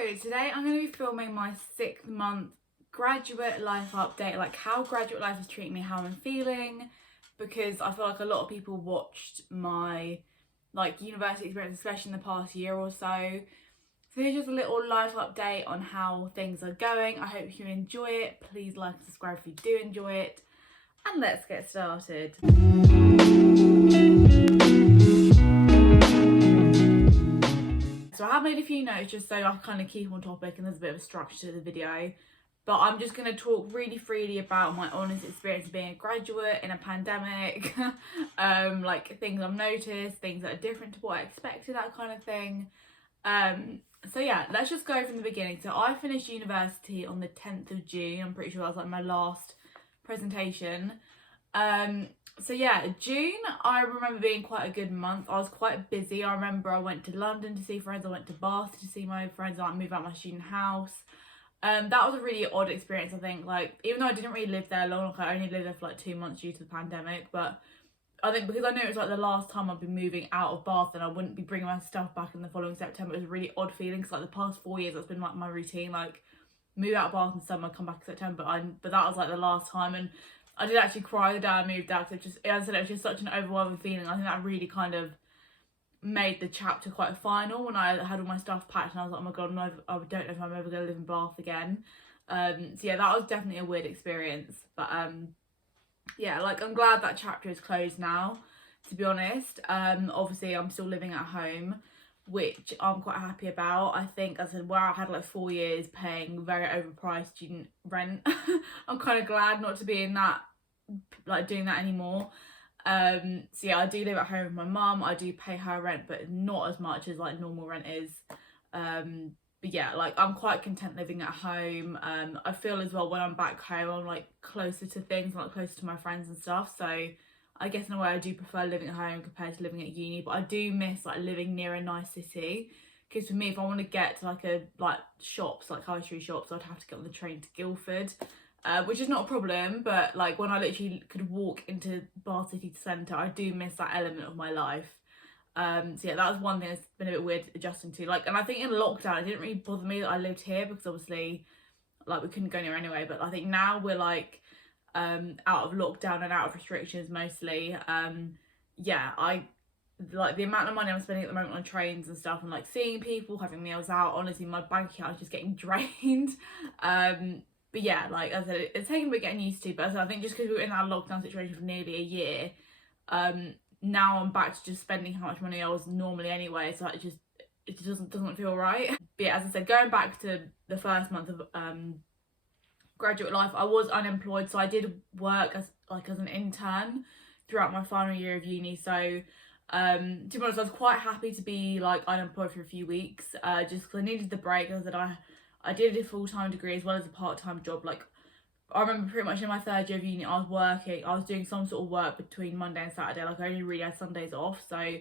Today I'm going to be filming my 6th month graduate life update, like how graduate life is treating me, how I'm feeling, because I feel like a lot of people watched my university experience, especially in the past year or so. So here's just a little life update on how things are going. I hope you enjoy it. Please like and subscribe if you do enjoy it. And let's get started. So I have made a few notes just so I kind of keep on topic and there's a bit of a structure to the video. But I'm just going to talk really freely about my honest experience of being a graduate in a pandemic. Like things I've noticed, things that are different to what I expected, that kind of thing. So yeah, let's just go from the beginning. So I finished university on the 10th of June. I'm pretty sure that was like my last presentation. So yeah, June, I remember being quite a good month. I was quite busy. I remember I went to London to see friends. I went to Bath to see my friends. I moved out of my student house. That was a really odd experience, I think. Like, even though I didn't really live there long, like I only lived there for like 2 months due to the pandemic, but I think because I knew it was like the last time I'd be moving out of Bath and I wouldn't be bringing my stuff back in the following September, it was a really odd feeling because like the past 4 years that's been like my routine, like move out of Bath in summer, come back in September. But that was like the last time, and I did actually cry the day I moved out because as I said, it was just such an overwhelming feeling. I think that really kind of made the chapter quite final when I had all my stuff packed and I was like, oh my god, no, I don't know if I'm ever going to live in Bath again. So yeah, that was definitely a weird experience. But yeah, like I'm glad that chapter is closed now, to be honest. Obviously I'm still living at home, which I'm quite happy about. I think, as I said, where I had like 4 years paying very overpriced student rent, I'm kind of glad not to be in that, like doing that anymore. So yeah, I do live at home with my mum. I do pay her rent, but not as much as like normal rent is. But yeah, like I'm quite content living at home. I feel as well when I'm back home, I'm like closer to things, like closer to my friends and stuff. So I guess in a way I do prefer living at home compared to living at uni, but I do miss like living near a nice city. Because for me, if I want to get to like shops, like high street shops, I'd have to get on the train to Guildford. Which is not a problem, but like when I literally could walk into Bath City Centre, I do miss that element of my life. So yeah, that was one thing that's been a bit weird adjusting to. Like, and I think in lockdown, it didn't really bother me that I lived here because obviously, like, we couldn't go anywhere anyway. But I think now we're like out of lockdown and out of restrictions mostly. Yeah, I like the amount of money I'm spending at the moment on trains and stuff and like seeing people, having meals out. Honestly, my bank account is just getting drained. But yeah, like as I said, it's taken a bit getting used to, but I think just because we were in that lockdown situation for nearly a year, now I'm back to just spending how much money I was normally anyway, so it just doesn't feel right. But yeah, as I said, going back to the first month of graduate life, I was unemployed, so I did work as an intern throughout my final year of uni. So to be honest, I was quite happy to be like unemployed for a few weeks, just because I needed the break. As I said, I did a full-time degree as well as a part-time job. Like, I remember pretty much in my 3rd year of uni, I was doing some sort of work between Monday and Saturday. Like, I only really had Sundays off. So,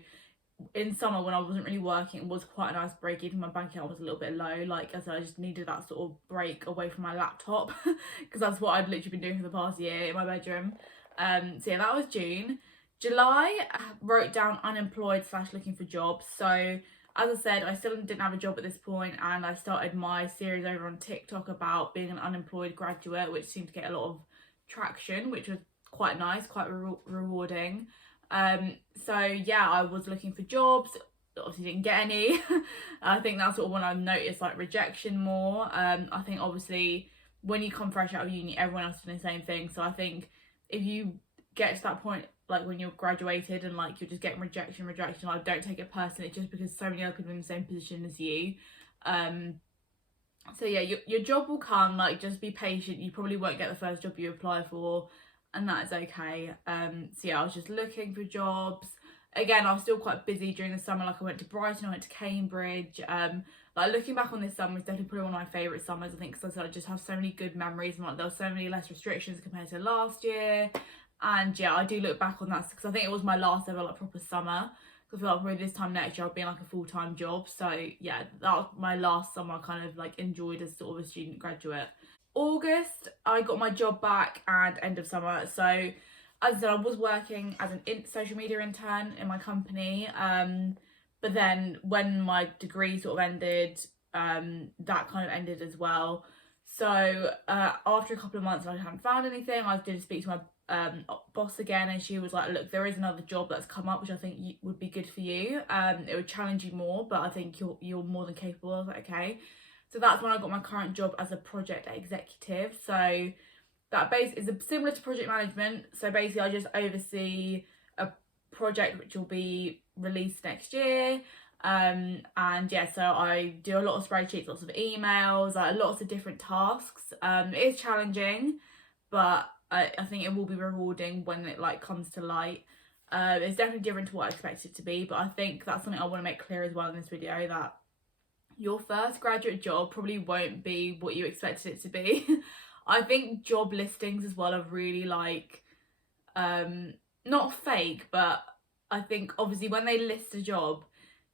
in summer, when I wasn't really working, it was quite a nice break. Even my bank account was a little bit low. Like, as I said, I just needed that sort of break away from my laptop. Because that's what I'd literally been doing for the past year in my bedroom. So, yeah, that was June. July, I wrote down unemployed / looking for jobs. So, as I said, I still didn't have a job at this point, and I started my series over on TikTok about being an unemployed graduate, which seemed to get a lot of traction, which was quite nice, quite rewarding. So yeah, I was looking for jobs, obviously didn't get any. I think that's sort of when I noticed like rejection more. I think obviously when you come fresh out of uni, everyone else is doing the same thing. So I think if you get to that point, like when you're graduated and like you're just getting rejection, I don't take it personally, just because so many other people are in the same position as you. So yeah, your job will come. Like, just be patient. You probably won't get the first job you apply for, and that is okay. So yeah, I was just looking for jobs. Again, I was still quite busy during the summer. Like, I went to Brighton, I went to Cambridge. Like, looking back on this summer, it's definitely probably one of my favourite summers. I think because I just have so many good memories, and like there were so many less restrictions compared to last year. And yeah, I do look back on that because I think it was my last ever like proper summer. I feel like probably this time next year I'll be in like a full-time job. So yeah, that was my last summer I kind of like enjoyed as sort of a student graduate. August, I got my job back, and end of summer. So as I said, I was working as an social media intern in my company. But then when my degree sort of ended, that kind of ended as well. So after a couple of months I hadn't found anything, I did speak to my boss again, and she was like, look, there is another job that's come up which I think would be good for you. It would challenge you more, but I think you're more than capable. I was like, okay. So that's when I got my current job as a project executive. So that base is similar to project management. So basically I just oversee a project which will be released next year. And yeah, so I do a lot of spreadsheets, lots of emails, lots of different tasks. It is challenging, but I think it will be rewarding when it like comes to light. It's definitely different to what I expected it to be, but I think that's something I want to make clear as well in this video, that your first graduate job probably won't be what you expected it to be. I think job listings as well are really like, not fake, but I think obviously when they list a job,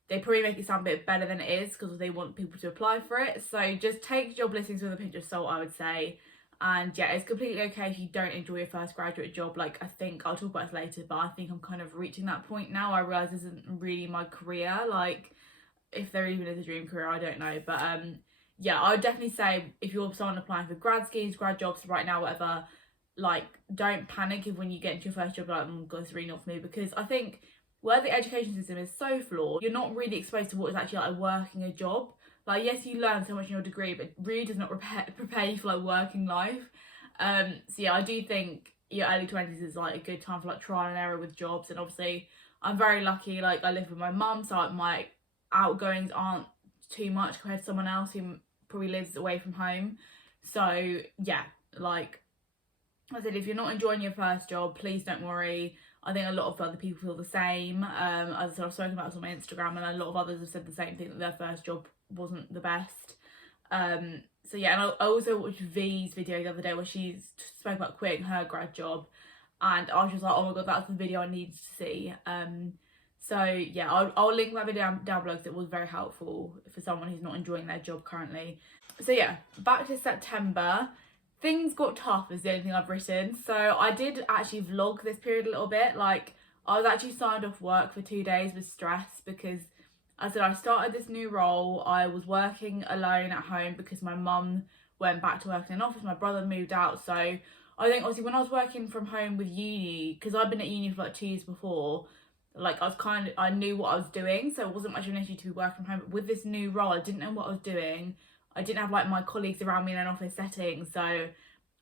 they probably make it sound a bit better than it is because they want people to apply for it. So just take job listings with a pinch of salt, I would say. And yeah, it's completely okay if you don't enjoy your first graduate job. Like, I think I'll talk about this later, but I think I'm kind of reaching that point now. I realise this isn't really my career. Like, if there even is a dream career, I don't know. But yeah, I would definitely say if you're someone applying for grad schemes, grad jobs right now, whatever, like, don't panic if when you get into your first job, like, oh my god, it's really not for me. Because I think where the education system is so flawed, you're not really exposed to what is actually like working a job. Like, yes, you learn so much in your degree, but it really does not prepare you for like working life. So yeah, I do think your early 20s is like a good time for like trial and error with jobs. And obviously I'm very lucky, like I live with my mum, so like my outgoings aren't too much compared to someone else who probably lives away from home. So yeah, like I said, if you're not enjoying your first job, please don't worry. I think a lot of other people feel the same. As I said, I've spoken about this on my Instagram, and a lot of others have said the same thing, that their first job wasn't the best. So yeah, and I also watched V's video the other day where she spoke about quitting her grad job, and I was just like, oh my god, that's the video I needed to see. So yeah, I'll link that video down below because it was very helpful for someone who's not enjoying their job currently. So yeah, back to September. Things got tough is the only thing I've written. So I did actually vlog this period a little bit. Like, I was actually signed off work for 2 days with stress because I said I started this new role. I was working alone at home because my mum went back to work in an office. My brother moved out. So I think obviously when I was working from home with uni, because I've been at uni for like 2 years before, like I knew what I was doing. So it wasn't much of an issue to be working from home. But with this new role, I didn't know what I was doing. I didn't have like my colleagues around me in an office setting, so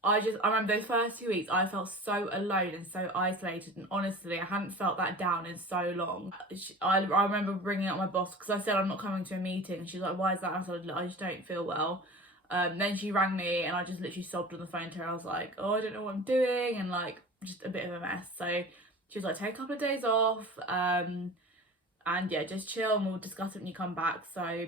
I remember those first 2 weeks I felt so alone and so isolated, and honestly I hadn't felt that down in so long. I remember bringing up my boss because I said I'm not coming to a meeting, and she's like, why is that? I said, I just don't feel well. Then she rang me and I just literally sobbed on the phone to her. I was like, oh, I don't know what I'm doing, and like just a bit of a mess. So she was like, take a couple of days off, and yeah, just chill and we'll discuss it when you come back. So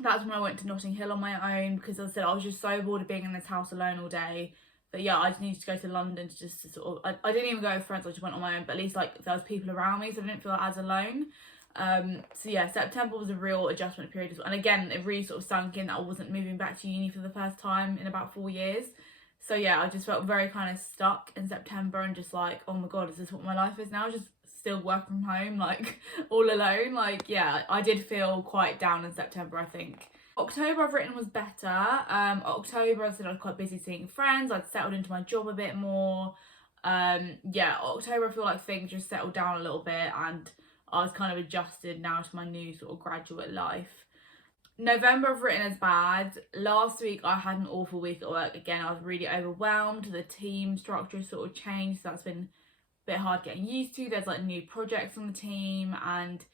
that's when I went to Notting Hill on my own, because as I said, I was just so bored of being in this house alone all day. But yeah, I just needed to go to London to just sort of, I didn't even go with friends, I just went on my own, but at least like there was people around me, so I didn't feel as alone. So yeah, September was a real adjustment period as well. And again, it really sort of sunk in that I wasn't moving back to uni for the first time in about 4 years. So yeah, I just felt very kind of stuck in September and just like, oh my god, is this what my life is now? Just still work from home, like all alone. Like yeah, I did feel quite down in September, I think. October I've written was better. October I said I was quite busy seeing friends, I'd settled into my job a bit more. Yeah, October I feel like things just settled down a little bit and I was kind of adjusted now to my new sort of graduate life. November I've written as bad. Last week I had an awful week at work. Again, I was really overwhelmed. The team structure sort of changed, so that's been a bit hard getting used to. There's like new projects on the team and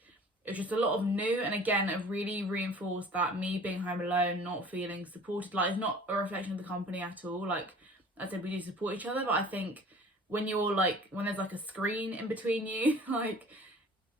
it's just a lot of new, and again it really reinforced that me being home alone, not feeling supported. Like, it's not a reflection of the company at all. Like I said, we do support each other, but I think when you're like, when there's like a screen in between you, like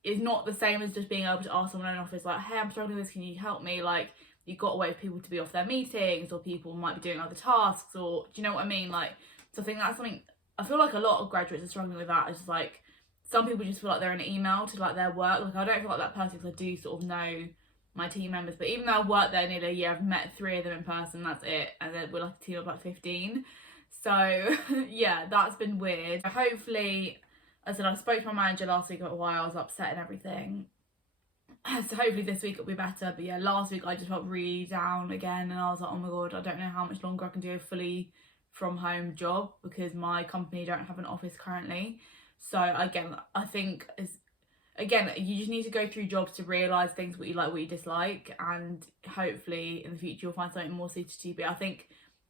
it's not the same as just being able to ask someone in an office like, hey, I'm struggling with this, can you help me? Like, you've got to wait for people to be off their meetings, or people might be doing other tasks, or do you know what I mean? Like, so I think that's something I feel like a lot of graduates are struggling with. That it's just like some people just feel like they're in an email to like their work. Like, I don't feel like that person because I do sort of know my team members, but even though I've worked there nearly a year, I've met 3 of them in person, that's it, and then we're like a team of like 15. So yeah, that's been weird. Hopefully, as I said, I spoke to my manager last week about why I was upset and everything, So hopefully this week it'll be better. But yeah, last week I just felt really down again, and I was like, oh my god, I don't know how much longer I can do a fully from home job because my company don't have an office currently. So again, I think again, you just need to go through jobs to realise things, what you like, what you dislike, and hopefully in the future you'll find something more suited to you. But I think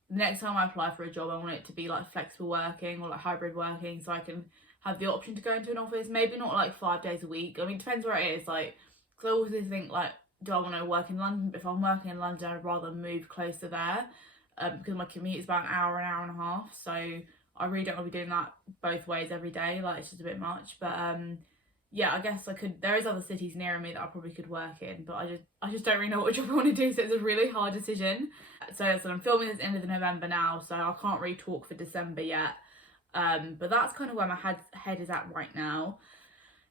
the next time I apply for a job, I want it to be like flexible working or like hybrid working, so I can have the option to go into an office. Maybe not like 5 days a week. I mean, it depends where it is. Like, because I also think like, do I want to work in London? If I'm working in London, I'd rather move closer there, because my commute is about an hour and a half. So I really don't want to be doing that both ways every day. Like, it's just a bit much. But yeah, I guess I could. There is other cities near me that I probably could work in, but I just don't really know what job I want to do. So it's a really hard decision. So I'm filming this end of November now, so I can't really talk for December yet. But that's kind of where my head is at right now.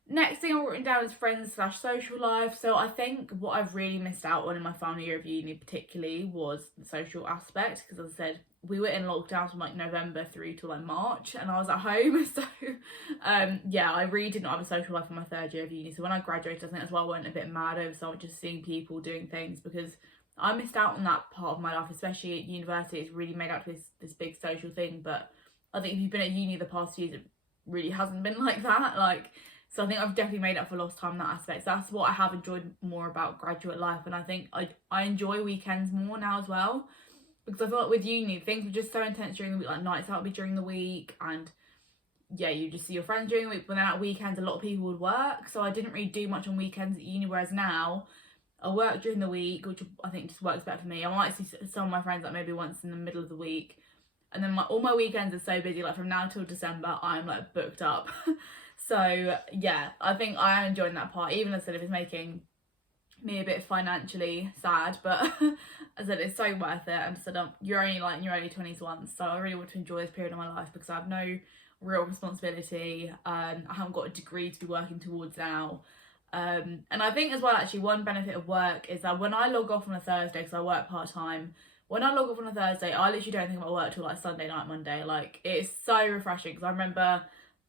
Next thing I've written down is friends/social life. So I think what I've really missed out on in my final year of uni particularly was the social aspect, because as I said, we were in lockdown from like November through to like March, and I was at home. So yeah, I really did not have a social life in my third year of uni. So when I graduated, I think that's why I went a bit mad over so just seeing people doing things, because I missed out on that part of my life, especially at university. It's really made out to this big social thing, but I think if you've been at uni the past years, it really hasn't been like that. Like, so I think I've definitely made up for lost time in that aspect. So that's what I have enjoyed more about graduate life, and I think I enjoy weekends more now as well, because I feel like with uni things were just so intense during the week. Like nights out would be during the week, and yeah, you just see your friends during the week. But then at weekends, a lot of people would work, so I didn't really do much on weekends at uni. Whereas now, I work during the week, which I think just works better for me. I might see some of my friends like maybe once in the middle of the week, and then all my weekends are so busy. Like from now till December, I'm like booked up. So yeah, I think I am enjoying that part, even as I said, if it's making me a bit financially sad, but as I said, it's so worth it. And so you're only like in your early 20s once, so I really want to enjoy this period of my life because I have no real responsibility. I haven't got a degree to be working towards now. And I think as well, actually, one benefit of work is that when I log off on a Thursday, because I work part-time, when I log off on a Thursday, I literally don't think about work till like Sunday night, Monday. Like, it's so refreshing, because I remember,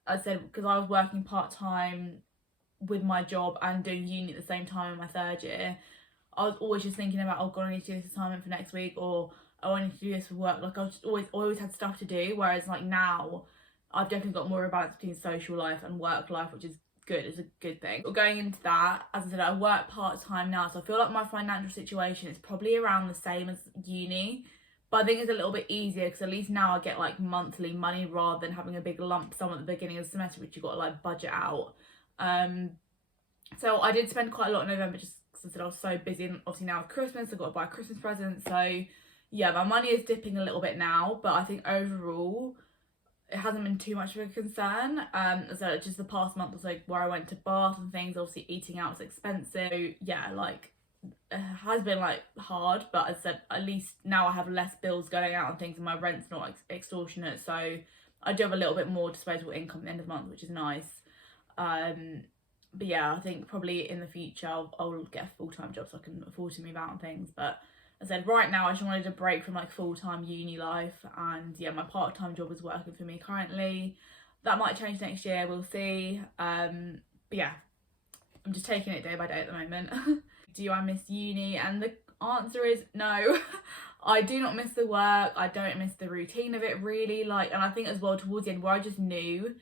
I said, because I was working part-time with my job and doing uni at the same time in my third year, I was always just thinking about, oh god, I need to do this assignment for next week, or oh, I need to do this for work. Like, I just always had stuff to do, whereas like now I've definitely got more of a balance between social life and work life, which is good. It's a good thing. But going into that, as I said, I work part-time now, so I feel like my financial situation is probably around the same as uni, but I think it's a little bit easier because at least now I get like monthly money rather than having a big lump sum at the beginning of the semester, which you've got to like budget out. So I did spend quite a lot in November just because I said I was so busy, and obviously now with Christmas I've got to buy a Christmas present. So yeah, my money is dipping a little bit now, but I think overall it hasn't been too much of a concern. So just the past month or so where I went to Bath and things, obviously eating out is expensive. So yeah, like it has been like hard, but as I said, at least now I have less bills going out and things, and my rent's not like extortionate, so I do have a little bit more disposable income at the end of the month, which is nice. But yeah, I think probably in the future I'll get a full-time job so I can afford to move out and things. But as I said, right now I just wanted a break from like full-time uni life, and yeah, my part-time job is working for me currently. That might change next year, we'll see. But yeah, I'm just taking it day by day at the moment. Do I miss uni? And the answer is no. I do not miss the work. I don't miss the routine of it really. Like, and I think as well towards the end where I just knew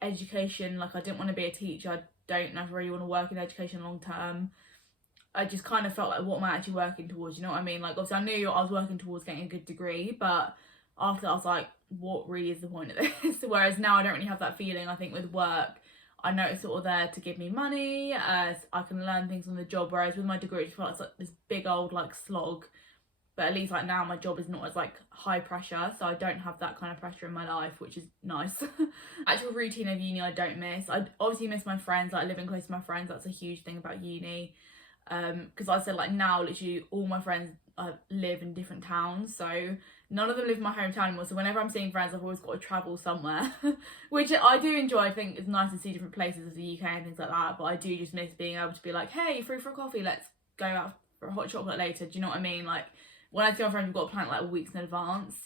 education, like I didn't want to be a teacher, I don't know if I really want to work in education long term. I just kind of felt like, what am I actually working towards, you know what I mean? Like obviously I knew I was working towards getting a good degree, but after that I was like, what really is the point of this? Whereas now I don't really have that feeling. I think with work, I know it's sort of there to give me money, I can learn things on the job, whereas with my degree it felt like this big old like slog. But at least like now my job is not as like high pressure, so I don't have that kind of pressure in my life, which is nice. Actual routine of uni I don't miss. I obviously miss my friends, like living close to my friends. That's a huge thing about uni. Because I said like now literally all my friends live in different towns, so none of them live in my hometown anymore. So whenever I'm seeing friends, I've always got to travel somewhere, which I do enjoy. I think it's nice to see different places of the UK and things like that, but I do just miss being able to be like, hey, free for a coffee, let's go out for a hot chocolate later. Do you know what I mean? Like when I see my friends, we've got to plan it like weeks in advance.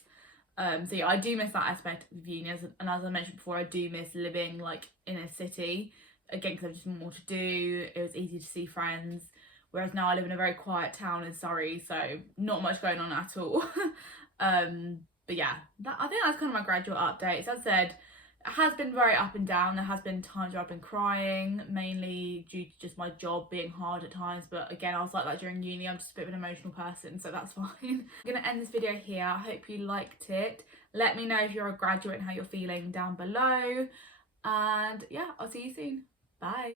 So yeah, I do miss that aspect of uni, and as I mentioned before, I do miss living like in a city. again, because there was just more to do. It was easy to see friends. Whereas now I live in a very quiet town in Surrey, so not much going on at all. But yeah, I think that's kind of my graduate updates. As I said, it has been very up and down. There has been times where I've been crying, mainly due to just my job being hard at times. But again, I was like that during uni. I'm just a bit of an emotional person, so that's fine. I'm going to end this video here. I hope you liked it. Let me know if you're a graduate and how you're feeling down below. And yeah, I'll see you soon. Bye.